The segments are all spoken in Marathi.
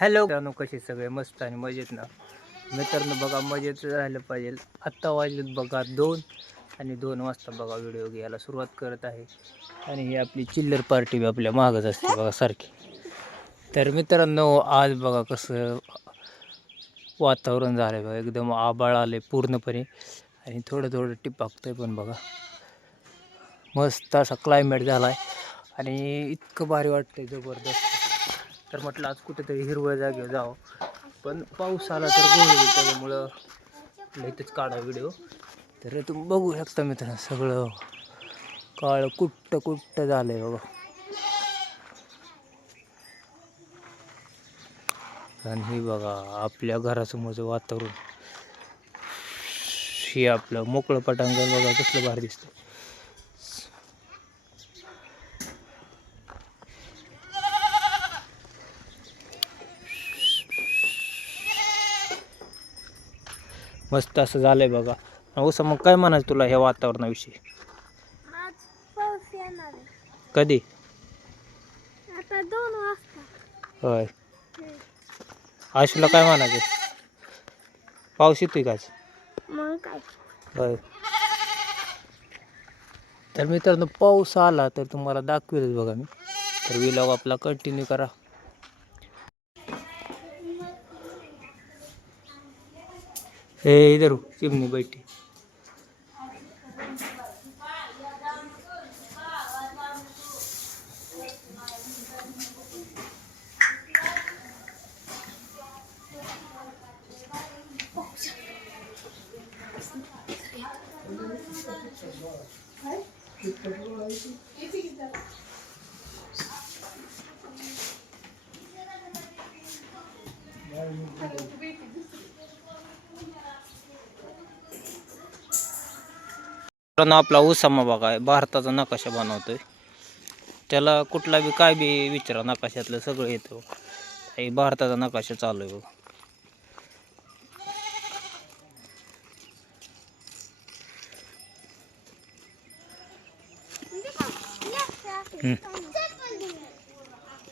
हॅलो मित्रांनो, कसे सगळे मस्त आणि मजेत ना मित्रांनो. बघा मजेत राहिलं पाहिजे. आत्ता वाजलेत बघा 2 आणि 2 वाजता बघा व्हिडिओ घ्यायला सुरुवात करत आहे. आणि ही आपली चिल्लर पार्टी बी आपल्या मागच असते बघा सारखी. तर मित्रांनो, आज बघा कसं वातावरण झालं बघा, एकदम आभाळ आले पूर्णपणे आणि थोडं थोडं टिपाकतंय पण बघा. मस्त असा क्लायमेट झाला आहे आणि इतकं भारी वाटतंय जबरदस्त. तर म्हटलं आज कुठेतरी हिरवळ जागेवर जावं, पण पाऊस आला तर गोंधळ, त्याच्यामुळं इथंच काढा व्हिडिओ. तर तुम्ही बघू शकता मित्रांनो, सगळं काळं कुट्ट झालं आहे बघा. आणि हे बघा आपल्या घरासमोरचं वातावरण, हे आपलं मोकळं पटांगण बघा कसलं भारी दिसतं. मस्त असं झालंय बघा. उसं मग काय म्हणायचं तुला ह्या वातावरणाविषयी? आज पाऊस येणार आहे. कधी? आता 2 वाजता. होय. आशूला काय म्हणायचं? पाऊस येतोय का आज? मग काय? होय. तर मित्रांनो, पाऊस आला तर तुम्हाला दाखवेलच बघा मी. तर व्लॉग आपला कंटिन्यू करा. हे इधर चिमणी बैठी. आपला उसामा बघा भारताचा नकाशा बनवतोय. त्याला कुठला बी काय बी विचारा, नकाशातलं सगळं येतं. हे भारताचा नकाशा चालू आहे बघा.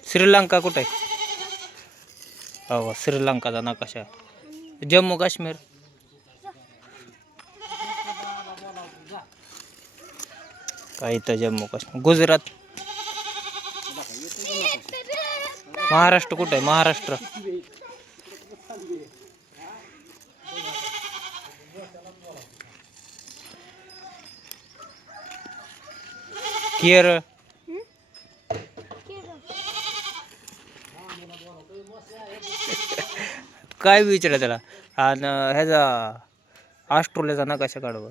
श्रीलंका कुठे आहे? हो, श्रीलंकाचा नकाशा. जम्मू काश्मीर काय इथं जम्मू काश्मीर. गुजरात. महाराष्ट्र कुठे आहे? महाराष्ट्र केरळ. काय विचारा त्याला. आणि ह्याचा ऑस्ट्रेलियाचा नकाशा काढवर.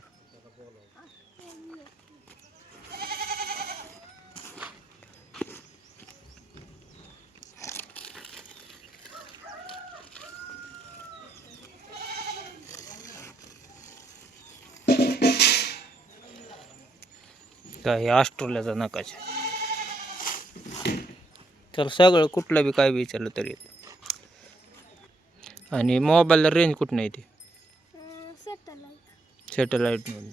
काय ऑस्ट्रेलियाचा नकाशा. तर सगळं कुठलं बी काय विचारलं तरी येतं. आणि मोबाईलला रेंज कुठं नाही ती? सॅटेलाईट मधून.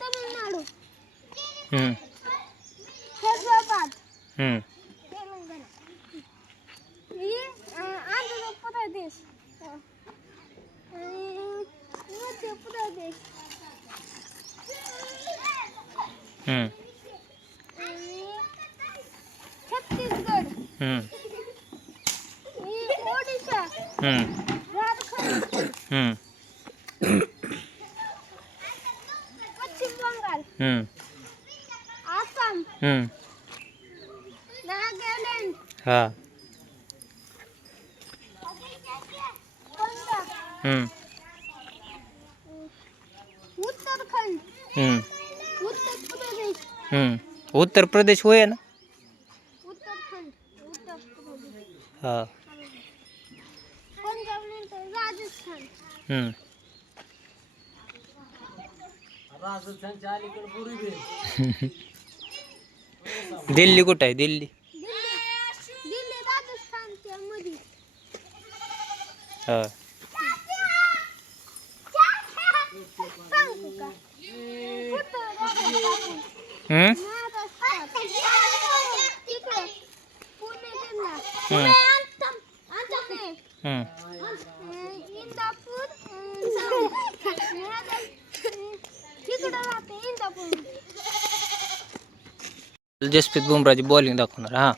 तमिळनाडू, आंध्र प्रदेश, मध्य प्रदेश, छत्तीसगड, ओडिशा, झारखंड, पश्चिम बंगाल, आसाम, नागालँड, पंजाब, उत्तराखंड, उत्तर प्रदेश. उत्तर प्रदेश होय ना. उत्तराखंड, उत्तर प्रदेश. हा. पंजाब नंतर राजस्थान. दिल्ली कुठं आहे? दिल्ली. दिल्ली राजस्थानच्या मध्ये. हा. सांगू का? हम्म? महाराष्ट्रात तिकडे पुणे जिल्हा हम्म. पुणे हम्म. इंदापूर तिकडं राहते इंदापूर जसप्रीत बुमराची बॉलिंग दाखवणार. हा